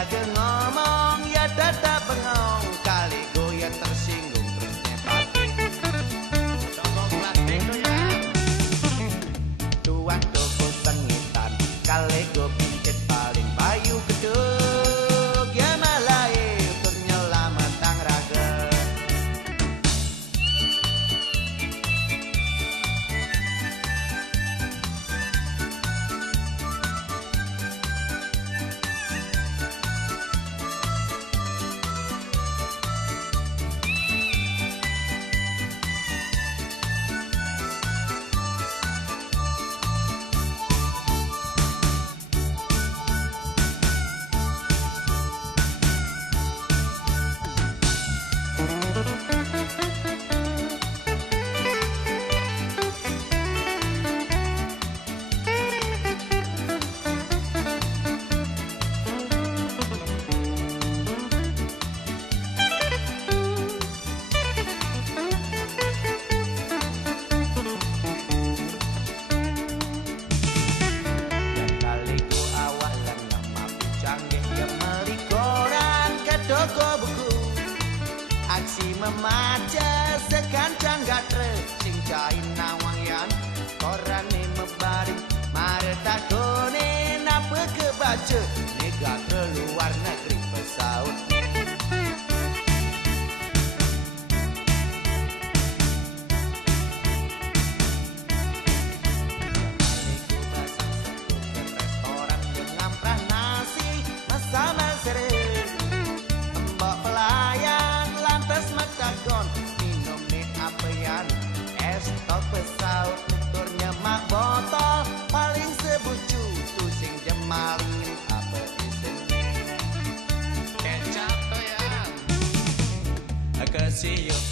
ada ngomong ya tetap bengong, kali goyang tersinggung terus nepati. Sokong plastik tuh ya. Tuan toko sengitan, kali go pincet paling bayu gedug, ya malai untuk nyelamatkan raga. Toko buku aksi memaca sekancang gatre sing cain nawangyan koran ni mebaring mare takone napa kebaca nega keluar negeri pesaut. Restoran dengan prah nasi masamal sere minum nih apean es tok pesaut nuturnya mak botol paling sebucu tusing jemalin apa isen kecap tuh ya kesiup